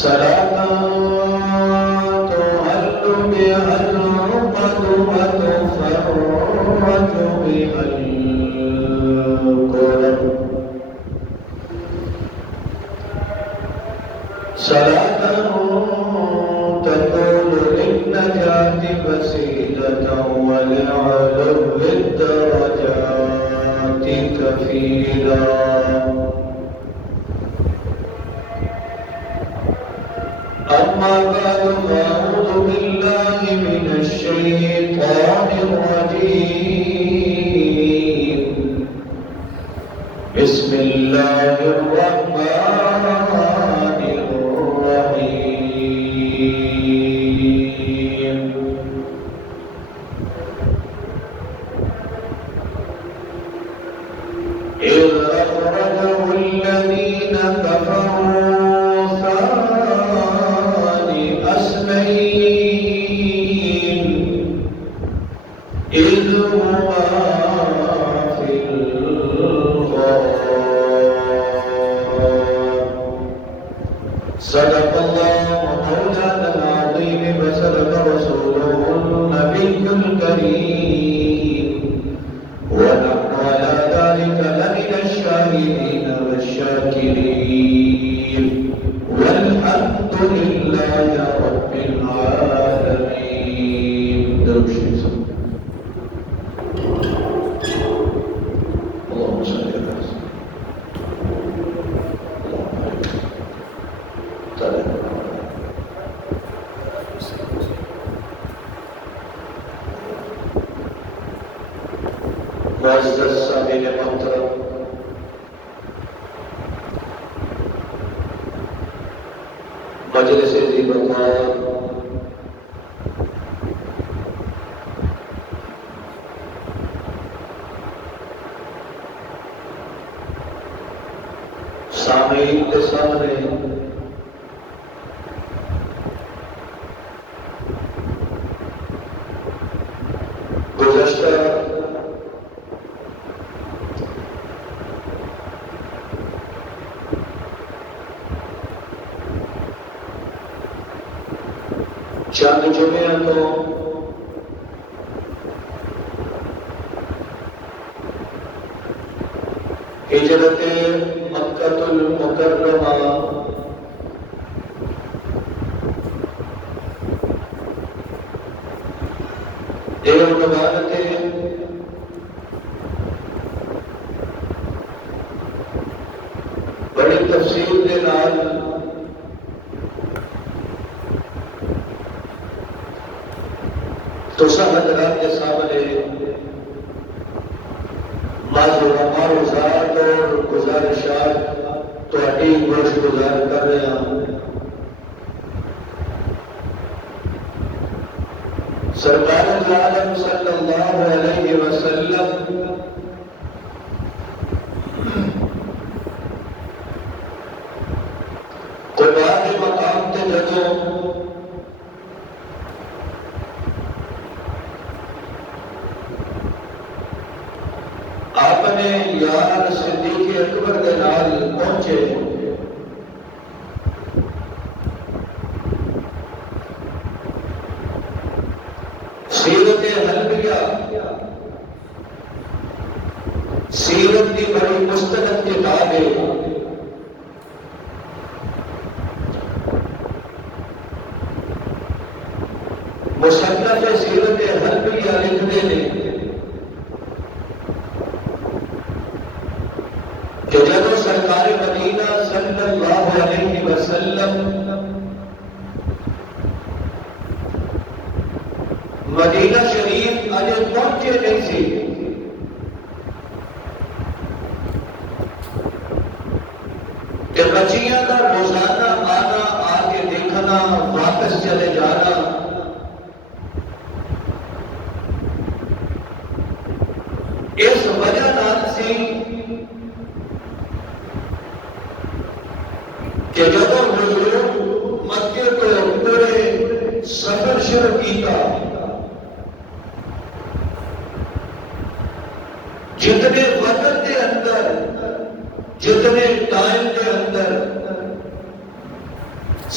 صلاة تهل بها العقد وتفرج بها الكرب، صلاة تكون للنجاة وسيلة ولعلو الدرجات كفيلا. أما بعد فأعوذ بالله من الشيطان الرجيم. بسم الله الرحمن الرحيم. إذ أخرجه الذين كفروا إذ هما في الغار. صدق الله مولانا العظيم وصدق رسوله النبي الكريم، ونحن على ذلك لمن الشاهدين والشاكرين، والحمد لله رب العالمين. درود شریف معزز سامعین محترم، مجلس ذی بقار سامعین کے سامنے گزشتہ چند جمعہ کو ہجرت مکہ المکرمہ عنوان بڑی تفصیل کے نال تسا حضرات کے سامنے معذرات اور گزارشات تہاڈی گوش گزار کر رہے ہیں۔ سرکار عالم صلی اللہ علیہ وسلم قباء کے مقام تے جدوں آپ نے یار صدیق اکبر کے نال پہنچے، سیرت حلبیہ سیرت کی بڑی مستند کتاب ہے۔ مصنف سیرت حلبیہ لکھتے ہیں کہ جب سرکار مدینہ صلی اللہ علیہ وسلم مدینہ شریف اجے پہنچے نہیں سی، کہ بچیاں کا روزانہ آنا، آگے دیکھنا، واپس چلے جانا، اس وجہ نال سی کہ جب حضور مکے تو پورے سفر شروع کیتا، جتنے وقت کے اندر، جتنے ٹائم کے اندر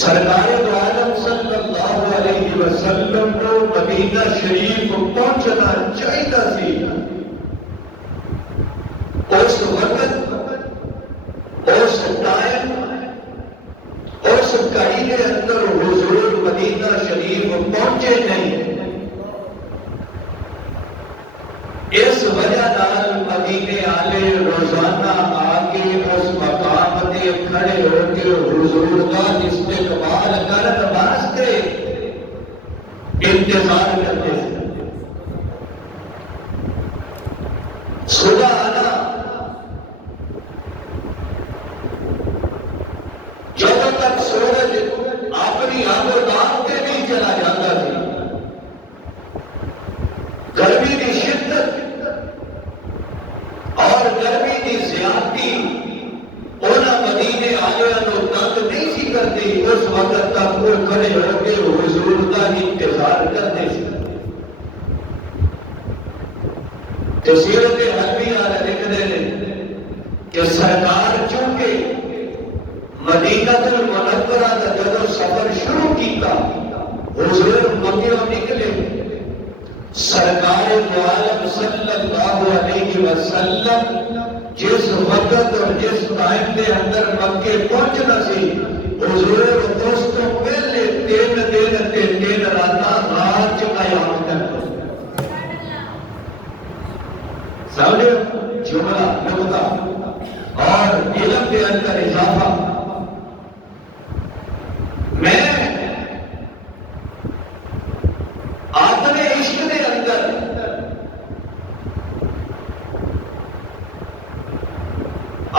سرکار دو عالم صلی اللہ علیہ وسلم کو مدینہ شریف پہنچنا چاہیے سی. اس وقت اس ٹائم اس گھڑی کے اندر حضور مدینہ شریف پہنچے نہیں. اس وجہ نال مدینے والے روزانہ آ کے اس مقام تے کھڑے ہو کے حضور کا استقبال کرنے واسطے انتظار کرتے تھے. صبح آنا جب تک سورج اپنی آبوداب سے نہیں چلا جاتا تھا. گرمی کی شدت اور گرمی کی زیادتی انہاں مدینے والوں کو تنگ نہیں سی کرتی. اس وقت تک وہ کھڑے ہو کے حضور کا انتظار کرتے تھے. سیرت حلبی والے لکھتے ہیں کہ سرکار چونکہ مدینہ المنورہ کا جب سفر شروع کیتا حضور مکہ نکلے. سرکار دو عالم صلی اللہ علیہ وسلم جس وقت اور جس ٹائم کے اندر مکے پہنچنا سی حضور دوستوں پہلے 3 دن تے 3 راتاں رات چ قیام کرتے. سمجھے جملہ نقطہ اور علم کے اندر اضافہ. میں اپنے عشق کے اندر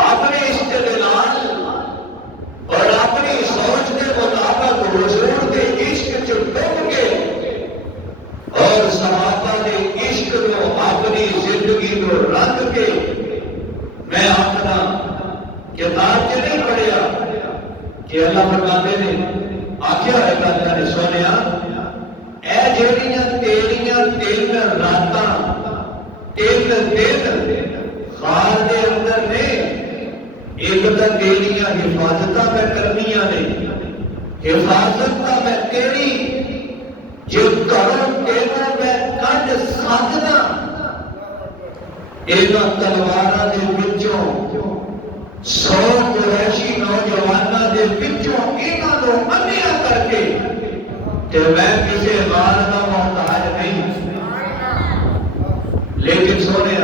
اپنے استدلال اور اپنی سوچ کے مطابق حضور کے عشق چ ڈب کے اور صحابہ کے عشق کو اپنی زندگی کو رنگ کے میں اپنا کتاب چ نہیں پڑھیا کہ اللہ فرماتے نے آخیا ہے اللہ نے سونیا اے جہڑیاں تیریاں 3 راتاں 3 دن خار دے اندر نے ایک تو تیریاں حفاظتاں میں کرنیاں نے. حفاظت کا میں تیری جو کروں تیرا میں کنڈ ساتھنا اینا تلواراں دے وچوں 100 قریشی نوجواناں دے وچوں انہاں نوں منیا کر کے کہ میں کسی غار کا محتاج نہیں. لیکن سونے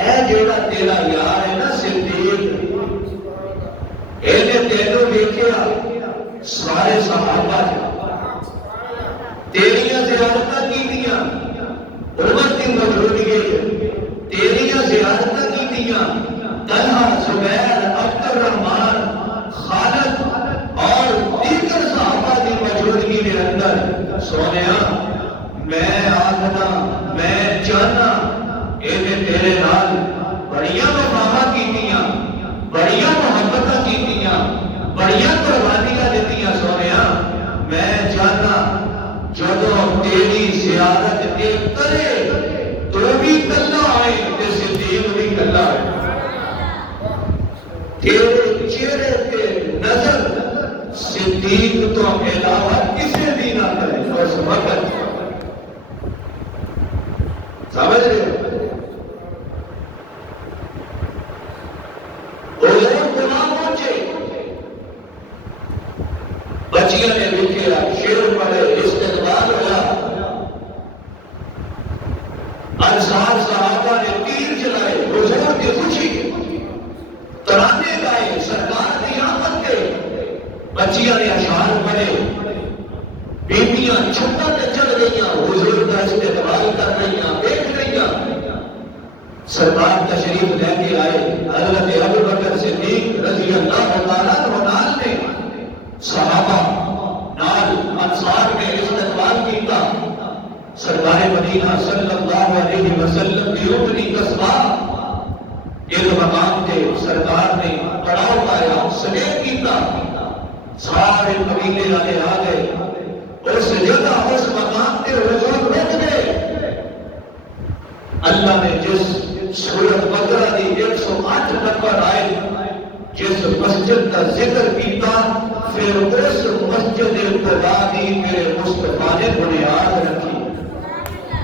اے جیڑا تیرا یار ہے نا صدیق انہیں تینوں دیکھیا سارے صحابہ تیریاں زیارتاں کیتیاں عمر کی موجودگی تیریاں زیارتاں کیتیاں طلحہ زبیر عبد الرحمن خالد اور دیگر صحابہ کی موجودگی کے اندر سونیا میں آخنا میں چاہنا انہیں تیرے نال بڑیاں وفاواں کیتیاں بڑیاں محبتاں کیتیاں بڑیاں قربانیاں دتیاں. سونیا میں چاہنا جدوں تیری زیارت ایک کرے تو بھی کلا آئے تے صدیق بھی کلا آئے. تیرے چہرے پہ نظر صدیق تو علاوہ کسی بھی نہ کرے. اس وقت سمجھ رہے ہو بچیاں نے لکھا شیر پڑھے استقبال ہوا. انصار صحابہ نے تیر چلائے حضور کی خوشی ترانے گائے سرکار کی آمد کے. بچیاں نے اشعار پڑھے بیبیاں چھتاں تے چڑھ گئیاں حضور کا استقبال کر رہیاں دیکھ رہیاں. سرکار تشریف لے کے آئے. حضرت ابوبکر صدیق رضی اللہ تعالیٰ عنہ نے صحابہ نال انصار میں استقبال کیتا. سرکار مدینہ صلی اللہ علیہ وسلم کی اپنی قصبہ ایک مقام تے سرکار نے پڑاؤ پایا سلیب کیتا. سارے قبیلے والے آ گئے اس جگہ اس مقام تے حضور رک گئے. اللہ نے جس سورت بقرہ دی 108 نمبر آئے جس مسجد کا ذکر کیتا پھر اس مسجد کو میرے مصطفیٰ